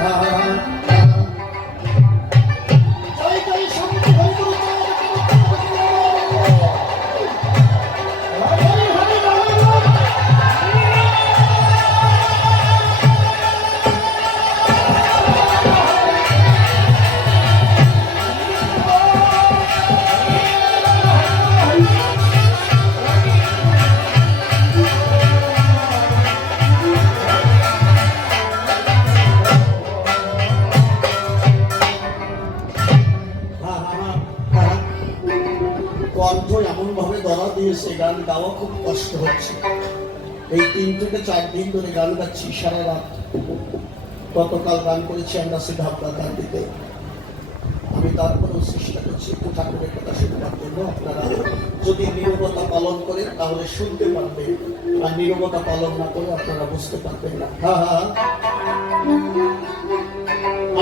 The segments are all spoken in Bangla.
Ah. ভাবে ধরা দিয়েছে গান গাওয়া খুব কষ্ট হচ্ছে। এই তিন থেকে চার দিন ধরে গান গাচ্ছি সারা রাত। গতকাল গান করেছি আমরা সিদ্ধার্থা গান্ধীতে আমি তারপরেও চেষ্টা করছি একটু ঠাকুরের কথা শুনবার জন্য। আপনারা যদি নিরবতা পালন করেন, তাহলে শুনতে পারবেন। আর নিরবতা পালন না করে আপনারা বুঝতে পারবেন না। হ্যাঁ হ্যাঁ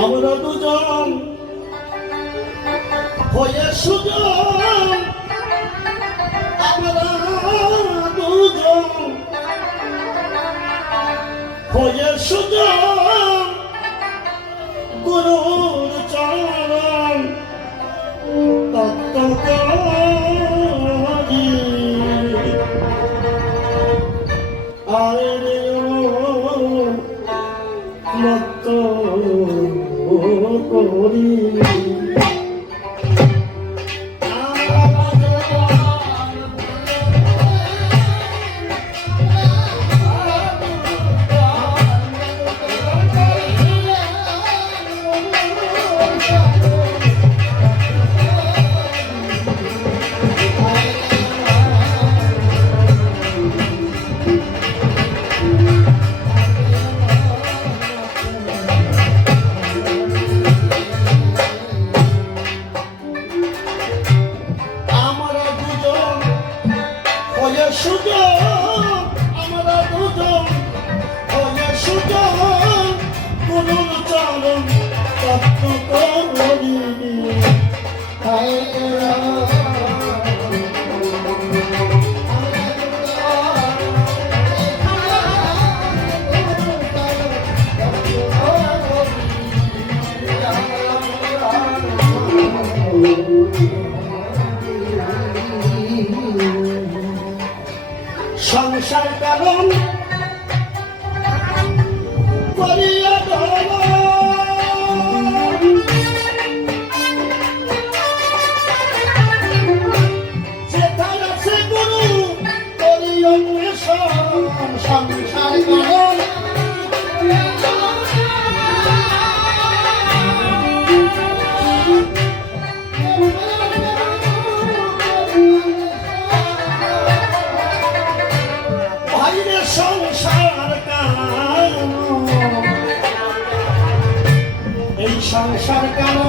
আমরা দুজন হয়ে সুজন। আমরা দুজন হয়ে সংসার কারণ এই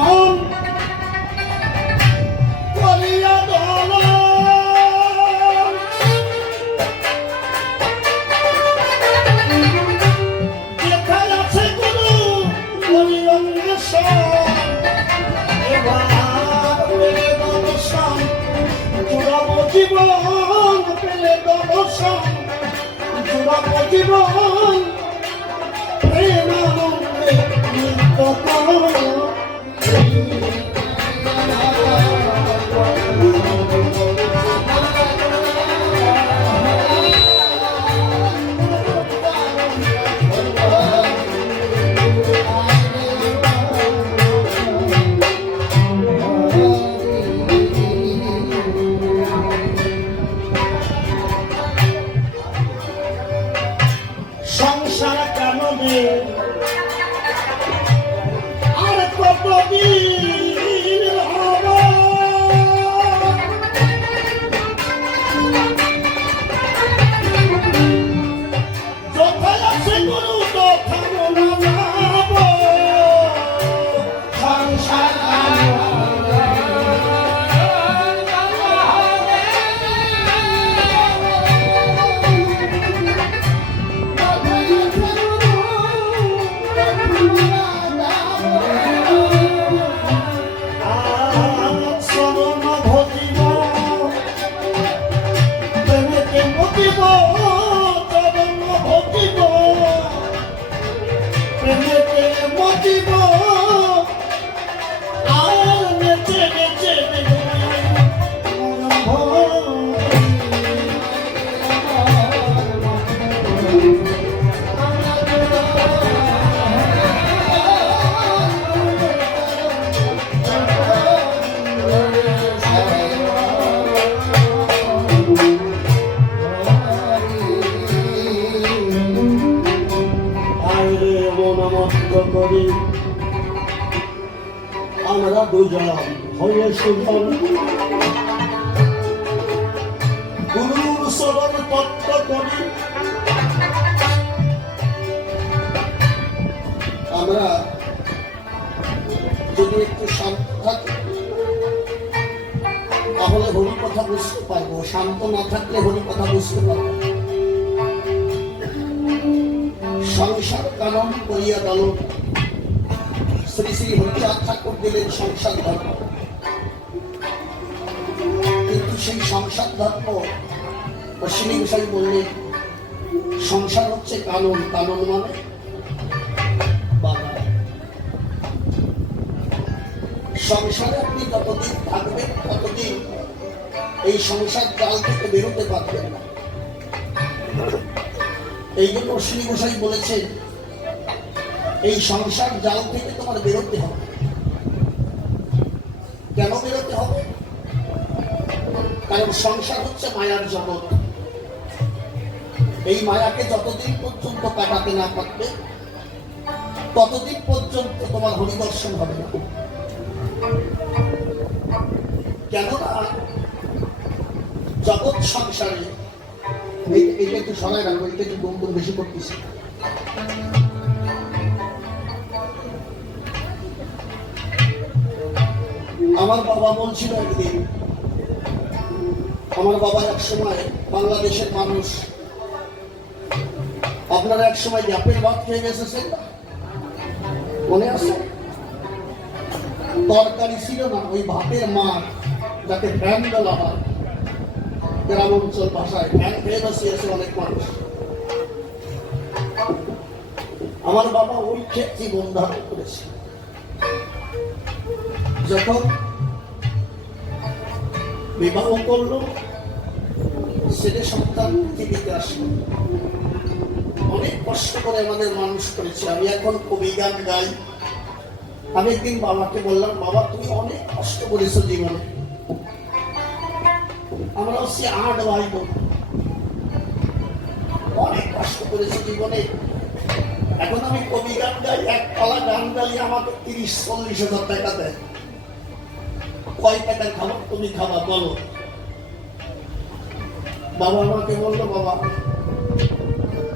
দুজন হয়ে সুজন গুরুর সরণ তত্ত্ব করি আমরা যদি একটু শান্ত থাকি, তাহলে হরি কথা বুঝতে পারব, শান্ত না থাকলে হরি কথা বুঝতে পারব। সংসার কানন করিয়া গেল। শ্রী হরিচাঁদ ঠাকুর দিলেন সংসার ধর্ম। কিন্তু সেই সংসার ধর্ম অশ্বিনী গোসাই বললেন, সংসার হচ্ছে কানন। কানন মানে সংসারে আপনি যতদিন থাকবেন, ততদিন এই সংসার জাল থেকে বেরোতে পারবেন না। এই জন্য অশ্বিনী গোসাই বলেছেন এই সংসার জাল থেকে তোমার বেরোতে হবে। কেন বেরোতে হবে? কারণ সংসার হচ্ছে মায়ার জগৎ। এই মায়াকে যতদিন পর্যন্ত কাটাতে না পারবে, ততদিন পর্যন্ত তোমার হরিদর্শন হবে না। কেননা জগৎ সংসারে এইটা একটু সরাই রাখব এটা একটু গুমগুম বেশি করতেছি। আমার বাবা বলছিল একদিন, আমার বাবা এক সময় বাংলাদেশের মানুষ। আপনারা এক সময় গ্যাপের ভাত খেয়ে গেছেন? না? মনে আছে? তরকারি ছিল না, ওই ভাতের মার যাকে ফ্যান বলা হয়। গ্রাম অঞ্চল ভাষায় ফ্যান খেয়ে বসিয়েছে অনেক মানুষ। আমার বাবা ওই ক্ষেত্রে জীবন ধারণ করেছে। যখন বিবাহ করল, ছেলে সন্তান পৃথিবীতে আসলো। অনেক কষ্ট করে আমাদের মানুষ করেছে। আমি এখন কবি গান গাই। আমি একদিন বাবাকে বললাম, বাবা, তুমি অনেক কষ্ট করেছ জীবনে। আমরা হচ্ছে আট ভাই বোন অনেক কষ্ট করেছি জীবনে। এখন আমি কবি গান গাই, এক কলা গান গাই আমাকে তিরিশ, চল্লিশ হাজার টাকা দেয়। কয় টাকার খাবার তুমি খাবা, বলো। বাবা আমাকে বলল, বাবা,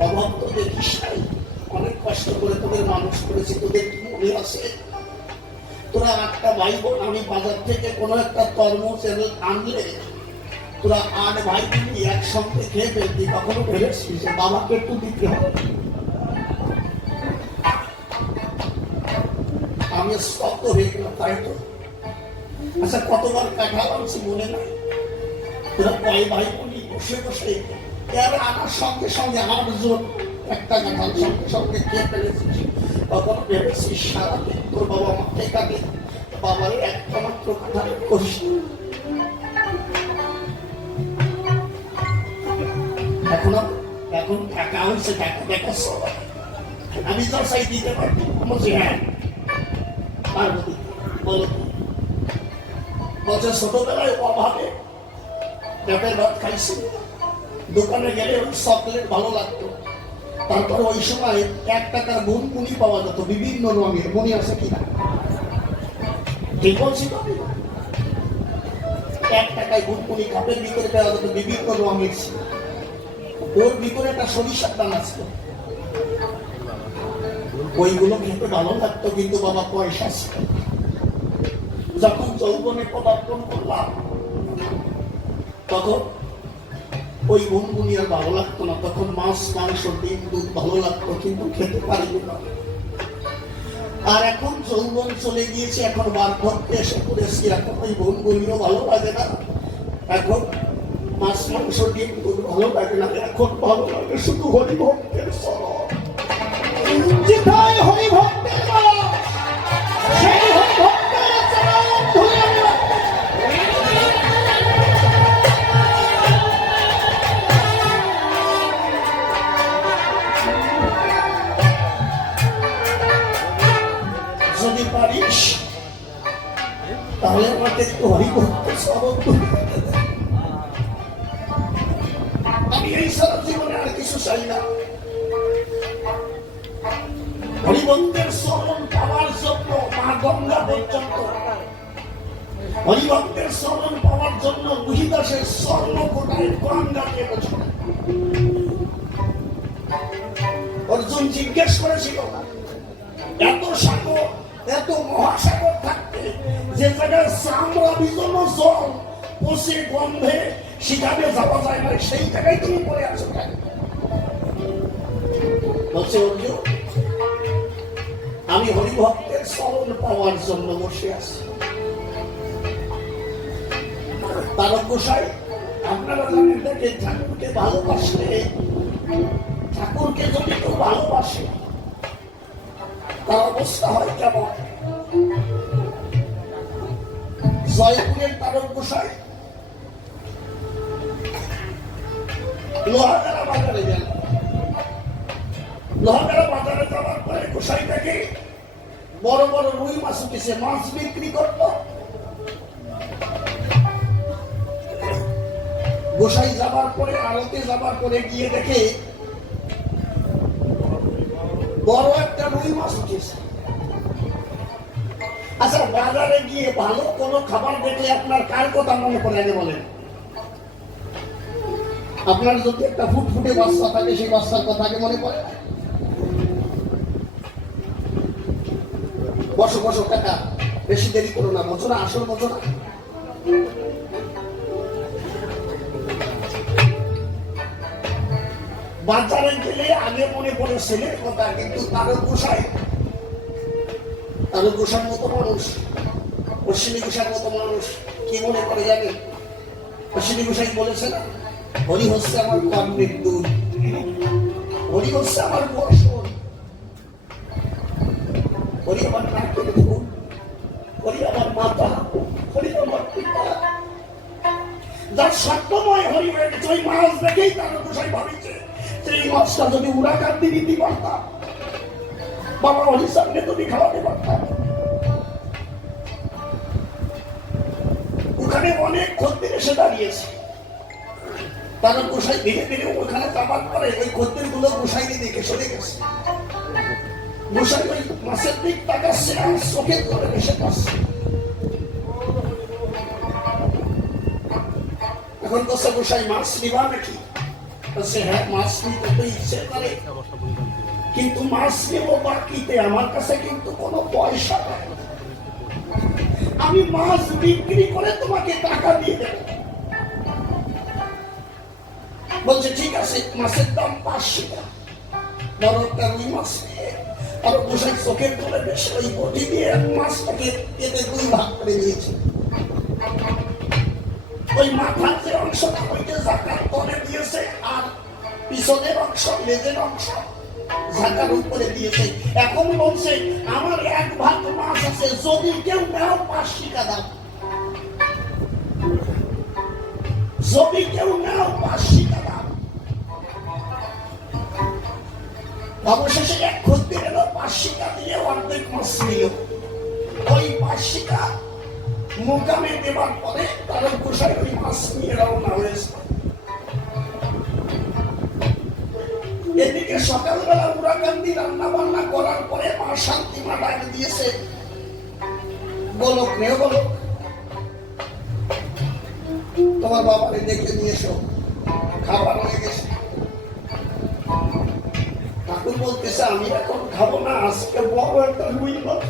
অভাব তো দেখিস অনেক কষ্ট করে তোদের মানুষ করেছি, তোদের কি মনে আছে? তোরা আটটা ভাই বোন আমি বাজার থেকে কোনো একটা তরমুজ আনলে, তোরা আট ভাই মিলি একসঙ্গে খেয়ে ফেলতি কখনো ভেবেছিস বাবাকে একটু দিতে হবে। আমি স্তব্ধ হয়ে গেলাম, তাই তো। আচ্ছা কতবার কাঁঠাল আনছি মনে নাই তোরা কয় ভাই বলি বসে বসে এর আনার সঙ্গে সঙ্গে আটজন একটা কাঁঠাল সঙ্গে সঙ্গে খেয়ে ফেলেছিস তখন ভেবেছিস সারাদিন তোর বাবা মাকে কাটে বাবার একটা মাত্র কাঁঠাল করিস। এখন এখন টাকা হয়েছে, টাকা দেখা আমি তো চাই দিতে পারব। বলছি হ্যাঁ পার্বতী বলো। ছোটবেলায় অভাবে পেঁপের ভাত খাইছি। দোকানে গেলে ওই চকলেট ভালো লাগতো। তারপর ওই সময় এক টাকার পাওয়া যেত, বিভিন্ন রঙের। মনে আছে ঠিক বলছি এক টাকায় গুনগুনি কাপের ভিতরে পাওয়া যেত, বিভিন্ন রঙের ছিল। ওর ভিতরে একটা সরিষার দানা ছিল। ওইগুলো খেতে ভালো লাগতো, কিন্তু বাবা পয়সা ছিল। যখন যৌবনে পদার্পণ করলাম, তখন ওই গুনগুনি আর ভালো লাগতো না। তখন মাছ, মাংস, ডিম, দুধ ভালো লাগতো, কিন্তু খেতে পারিনি না। আর এখন যৌবন চলে গিয়েছে, এখন বার্ধক্যে এসে পড়েছি এখন ওই গুনগুনিও ভালো লাগে না। এখন মাছ, মাংস, ডিম, দুধ ভালো লাগে না। এখন ভালো লাগে শুধু হরিভক্তের স্মরণ। আমি এই সারা জীবনে আর কিছু চাই না। হরিভক্তের স্মরণ পাওয়ার জন্য মা গঙ্গা পর্যন্ত। হরিভক্তের স্মরণ পাওয়ার জন্য মহিদাসের স্বর্ণ কোটায় গঙ্গা দিয়ে বছর। অর্জুন জিজ্ঞেস করেছিল, এত সাগর এত মহাসাগর থাকতে যে গন্ধে সেখানে যাওয়া যায় না, সেই জায়গায় তুমি পড়ে আছো বলছে, অর্জুন, আমি হরিভক্তের স্মরণ পাওয়ার জন্য বসে আছি। তারক গোসাই আপনারা জানেন ঠাকুরকে ভালোবাসলে, ঠাকুরকে যদি কেউ ভালোবাসে তার অবস্থা হয় কেমন? জয়পুরের তারক গোসাই লোহাগাড়া বাজারে গেল। লোহাগাড়া বাজারে যাওয়ার পরে গোসাইটাকে বড় বড় রুই মাছ উঠেছে। মাছ বিক্রি করতো। গোসাই যাবার পরে, আড়তে যাবার পরে গিয়ে দেখে বড় একটা রুই মাছ উঠেছে। আচ্ছা বাজারে গিয়ে ভালো কোনো খাবার দেখলে আপনার কার কথা মনে পড়ে আগে বলেন? আপনার যদি একটা ফুটফুটে বাচ্চা থাকে, সেই বাচ্চার কথা আগে মনে পড়ে? বসো বসো, কাকা। বেশি দেরি করো না বোঝো না আসল বোঝো না। বাজারে গেলে আগে মনে পড়ে ছেলের কথা কিন্তু তারও গোসাই তারও গোসার মতো মানুষ অশ্বিনী গোসার মতো মানুষ, কি মনে করে জানে? অশ্বিনী গোসাই বলেছে হরি হচ্ছে আমার কর্মের দূর হরি হচ্ছে আমার বর্ষণ। হরি আমার নাকের ফুল হরি আমার মাতা হরি আমার পিতা। যার সত্যময় হরি হয়ে গেছে, ওই মাছ দেখেই তার গোসাই ভাবিছে। এই মাছটা যদি উড়াকার দিয়ে দিতে পারতাম বাবা হরির সামনে যদি খাওয়াতে পারতাম ওখানে অনেক খদ্দের এসে দাঁড়িয়েছে। তারা গোসাই ধীরে ধীরে ওখানে যাবার পরে ওই খদ্দেরগুলো গোসাইকে দেখে সরে গেছে। গোসাই ওই মাছের দিক তাকাচ্ছে আর চোখের করে এসে পাচ্ছে এখন বসে গোসাই, মাছ নিবা নাকি? কিন্তু আমার কাছে কিন্তু কোনো পয়সা নাই। আমি মাছ বিক্রি করে তোমাকে টাকা দিয়ে দেব। বলছে, ঠিক আছে, মাছের দাম পাঁচশো টাকা। একটা রুই মাছ আর গোসাই চোখের তোলে বেশি ওই বটি দিয়ে মাছটাকে কেটে দুই ভাগ করে দিয়েছে। ওই মাথার অংশটা জাকার তলে দিয়েছে, আর পিছনের অংশ, লেজের অংশ উপরে দিয়েছে। এখন বলছে, আমার এক ভাগ মাছ আছে, যদি কেউ নাও পাঁচ শিকা দাও। যদি কেউ নাও পাঁচ দাও। অবশেষে এক খুঁজতে গেল পাঁচ দিয়ে অর্ধেক মাছ নিল। ওই পাঁচ শিকা মোকামে দেবার পরে তার গোসাই ওই মাছ নিয়ে রওনা হয়েছে। এদিকে সকালবেলা উড়াকান্দি রান্না বান্না করার পরে মা শান্তি মা ডাক দিয়েছে। বলক রে বলক। তোমার বাবারে দেখে নিয়ে খাবার হয়ে গেছে। ঠাকুর বলতেছে, আমি এখন খাব না, আজকে বড় একটা রুই মাছ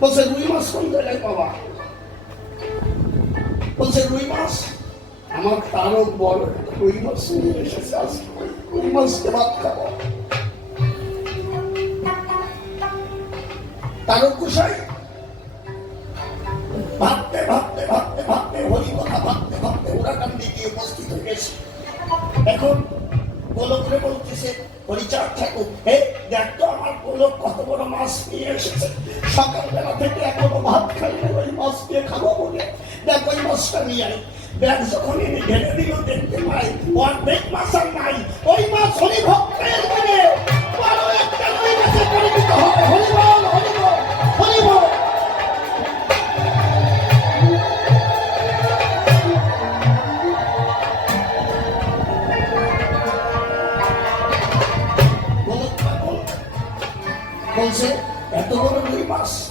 বলছে রুই মাছ কোন জায়গায় পাবা বলছে রুই মাছ আমার তারও বড় রুই মাছ নিয়ে এসেছে আজকে রুই মাছকে ভাত খাব তারক গোসাই ভাবতে ভাবতে ভাবতে ভাবতে হরি কথা ভাবতে ভাবতে ওরা কান্দি গিয়ে উপস্থিত হয়ে গেছে এখন গোলকরে বলতেছে হরিচাঁদ ঠাকুর হে, দেখ তো আমার গোলক কত বড় মাছ নিয়ে এসেছে। সকালবেলা থেকে এখনও ভাত খাই ওই মাছ দিয়ে খাব বলে। দেখ ওই মাছটা নিয়ে আয়। ব্যাগ যখন এনে ঢেলে দিল, দেখতে পাই, অর্ধেক মাছ আর নাই। ওই মাছ হরি ভক্তের মানে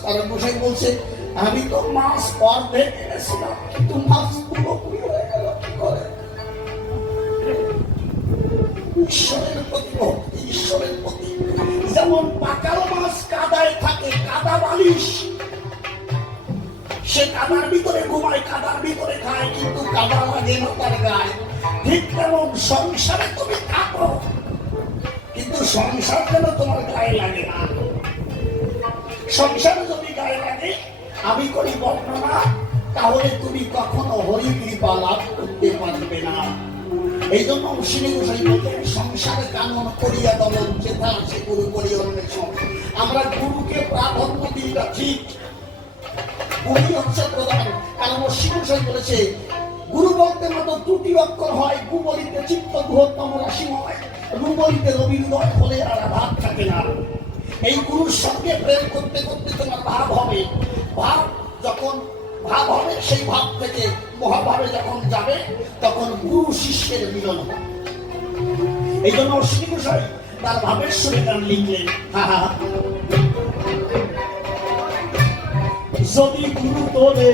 তারা গোসাই বলছে আমি তো মাছ অর্ধেক এনেছিলাম কিন্তু হয়ে গেল, কি করে? ঈশ্বরের প্রতি ঈশ্বরের প্রতি। যেমন কাদায় থাকে, কাদা বালিশ। সে কাদার ভিতরে ঘুমায়, কাদার ভিতরে খায়, কিন্তু কাদা লাগে না তার গায়ে। ঠিক তেমন সংসারে তুমি থাকো, কিন্তু সংসার যেন তোমার গায়ে লাগে না। সংসারে যদি গায়ে লাগে, আমি করি বর্ণনা, তাহলে তুমি কখনো হরি কৃপা লাভ করতে পারবে না। এই জন্য শ্রী গোসাই বলতেন সংসারে কানন করিয়া দমন, চেতা সে গুরু করি অন্বেষণ। আমরা গুরুকে প্রাধান্য দিই না, ঠিক। গুরুই হচ্ছে প্রধান। কারণ শ্রী গোসাই বলেছে, গুরু বলতে মতো ত্রুটি অক্ষর হয়, গু বলিতে চিত্ত বৃহত্তম রাশিময় রু বলিতে রবিদয় হলে আর ভাব থাকে না। এই গুরুর সঙ্গে প্রেম করতে করতে তোমার ভাব হবে। ভাব যখন, ভাব হবে, সেই ভাব থেকে মহাভাবে যখন যাবে, তখন গুরু শিষ্যের মিলন হবে। এই জন্য শ্রী গোসাই তার ভাবের সুরে গান লিখলেন যদি গুরু তোরে